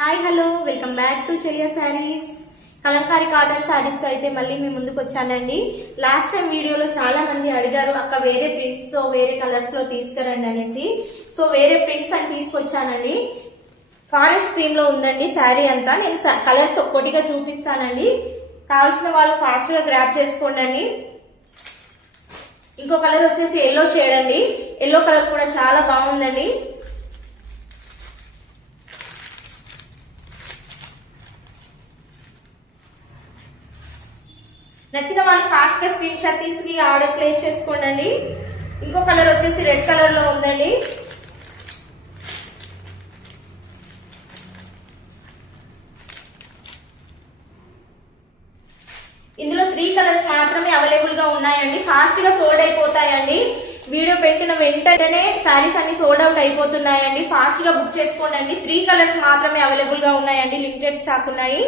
Hi hello welcome back to Cheliya saris. Kalamkari cotton saris తో అయితే మళ్ళీ మీ ముందుకు వచ్చానండి. లాస్ట్ టైం వీడియోలో చాలా మంది అడిగారు అక్క వేరే ప్రింట్స్ తో వేరే కలర్స్ లో తీసుకురండి అనేసి. సో వేరే ప్రింట్స్ అని తీసుకొచ్చానండి. ఫారెస్ట్ థీమ్ లో ఉందండి శారీ అంతా. నేను కలర్స్ ఒక్కొక్కటిగా చూపిస్తానండి. కావాల్సిన వాళ్ళు ఫాస్ట్ గా గ్రాప్ చేసుకోండి. ఇంకో కలర్ వచ్చేసి ఎల్లో షేడ్ అండి. ఎల్లో కలర్ కూడా చాలా బాగుందండి. నచ్చిన వాళ్ళు ఫాస్ట్ గా స్క్రీన్ షాట్ తీసుకుని ఆర్డర్ ప్లేస్ చేసుకోండి. ఇంకో కలర్ వచ్చేసి రెడ్ కలర్ లో ఉందండి. ఇందులో 3 కలర్స్ మాత్రమే అవైలబుల్ గా ఉన్నాయండి. ఫాస్ట్ గా సోల్డ్ అయిపోతాయండి. వీడియో పెట్టిన వెంటనే శారీస్ అన్ని సోల్డ్ అవుట్ అయిపోతున్నాయండి. ఫాస్ట్ గా బుక్ చేసుకోండి. 3 కలర్స్ మాత్రమే అవైలబుల్ గా ఉన్నాయండి. లిమిటెడ్ స్టాక్ ఉన్నాయి.